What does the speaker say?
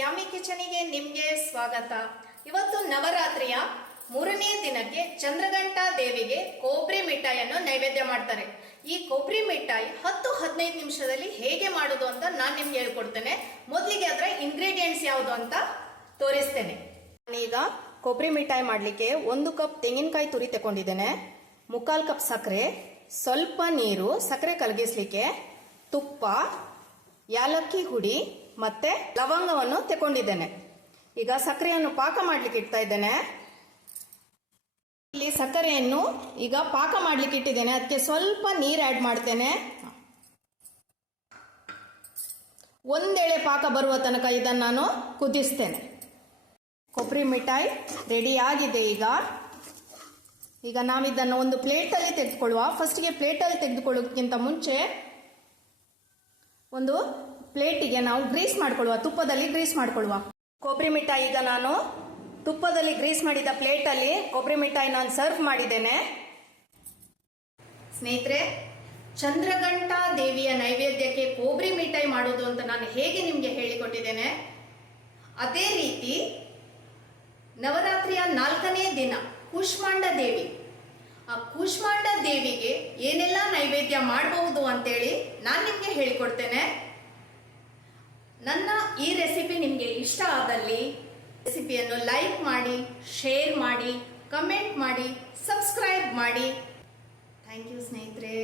ಯಾಮಿ ಕಿಚನಿಗೆ ನಿಮಗೆ ಸ್ವಾಗತ. ಇವತ್ತು ನವರಾತ್ರಿಯ 3ನೇ ದಿನಕ್ಕೆ ಚಂದ್ರಘಂಟ ದೇವಿಗೆ ಕೊಬ್ಬರಿ ಮಿಠಾಯಿಯನ್ನು ನೈವೇದ್ಯ ಮಾಡ್ತಾರೆ. ಈ ಕೊಬ್ಬರಿ ಮಿಠಾಯಿ 10-15 ನಿಮಿಷದಲ್ಲಿ ಹೇಗೆ ಮಾಡೋದು ಅಂತ ನಾನು ನಿಮ್ಗೆ ಹೇಳ್ಕೊಡ್ತೇನೆ. ಮೊದಲಿಗೆ ಅದರ ಇಂಗ್ರೀಡಿಯೆಂಟ್ಸ್ ಯಾವುದು ಅಂತ ತೋರಿಸ್ತೇನೆ. ನಾನೀಗ ಕೊಬ್ಬರಿ ಮಿಠಾಯಿ ಮಾಡಲಿಕ್ಕೆ 1 ಕಪ್ ತೆಂಗಿನಕಾಯಿ ತುರಿ ತಗೊಂಡಿದ್ದೇನೆ, 3/4 ಕಪ್ ಸಕ್ಕರೆ, ಸ್ವಲ್ಪ ನೀರು, ಸಕ್ಕರೆ ಕಲಗಿಸ್ಲಿಕ್ಕೆ, ತುಪ್ಪ, ಯಾಲಕ್ಕಿ ಹುಡಿ ಮತ್ತೆ ಲವಂಗವನ್ನು ತಗೊಂಡಿದ್ದೇನೆ. ಈಗ ಸಕ್ಕರೆಯನ್ನು ಪಾಕ ಮಾಡ್ಲಿಕ್ಕೆ ಇಡ್ತಾ ಇದ್ದೇನೆ. ಇಲ್ಲಿ ಸಕ್ಕರೆಯನ್ನು ಈಗ ಪಾಕ ಮಾಡ್ಲಿಕ್ಕೆ ಇಟ್ಟಿದ್ದೇನೆ, ಅದಕ್ಕೆ ಸ್ವಲ್ಪ ನೀರು ಆಡ್ ಮಾಡ್ತೇನೆ. ಒಂದೆಳೆ ಪಾಕ ಬರುವ ತನಕ ಇದನ್ನು ನಾನು ಕುದಿಸ್ತೇನೆ. ಕೊಬ್ಬರಿ ಮಿಠಾಯಿ ರೆಡಿ ಆಗಿದೆ. ಈಗ ನಾವಿದನ್ನು ಒಂದು ಪ್ಲೇಟಲ್ಲಿ ತೆಗೆದುಕೊಳ್ಳುವ. ಫಸ್ಟ್ಗೆ ಪ್ಲೇಟಲ್ಲಿ ತೆಗೆದುಕೊಳ್ಳೋದಕ್ಕಿಂತ ಮುಂಚೆ ಒಂದು ಪ್ಲೇಟಿಗೆ ನಾವು ಗ್ರೀಸ್ ಮಾಡ್ಕೊಳ್ಳುವ, ತುಪ್ಪದಲ್ಲಿ ಗ್ರೀಸ್ ಮಾಡ್ಕೊಳ್ಳುವ. ಕೊಬ್ಬರಿ ಮಿಠಾಯಿ ಈಗ ನಾನು ತುಪ್ಪದಲ್ಲಿ ಗ್ರೀಸ್ ಮಾಡಿದ ಪ್ಲೇಟಲ್ಲಿ ಕೊಬ್ಬರಿ ಮಿಠಾಯಿ ನಾನು ಸರ್ವ್ ಮಾಡಿದ್ದೇನೆ. ಸ್ನೇಹಿತರೆ, ಚಂದ್ರಘಂಟ ದೇವಿಯ ನೈವೇದ್ಯಕ್ಕೆ ಕೊಬ್ಬರಿ ಮಿಠಾಯಿ ಮಾಡೋದು ಅಂತ ನಾನು ಹೇಗೆ ನಿಮಗೆ ಹೇಳಿಕೊಟ್ಟಿದ್ದೇನೆ, ಅದೇ ರೀತಿ ನವರಾತ್ರಿಯ 4ನೇ ದಿನ ಕೂಷ್ಮಾಂಡ ದೇವಿ, ಆ ಕೂಷ್ಮಾಂಡ ದೇವಿಗೆ ಏನೆಲ್ಲ ನೈವೇದ್ಯ ಮಾಡಬಹುದು ಅಂತೇಳಿ ನಾನು ನಿಮಗೆ ಹೇಳಿಕೊಡ್ತೇನೆ. ನನ್ನ ಈ ರೆಸಿಪಿ ನಿಮಗೆ ಇಷ್ಟ ಆದಲ್ಲಿ ರೆಸಿಪಿಯನ್ನು ಲೈಕ್ ಮಾಡಿ, ಶೇರ್ ಮಾಡಿ, ಕಮೆಂಟ್ ಮಾಡಿ, ಸಬ್ಸ್ಕ್ರೈಬ್ ಮಾಡಿ. ಥ್ಯಾಂಕ್ ಯು ಸ್ನೇಹಿತರೆ.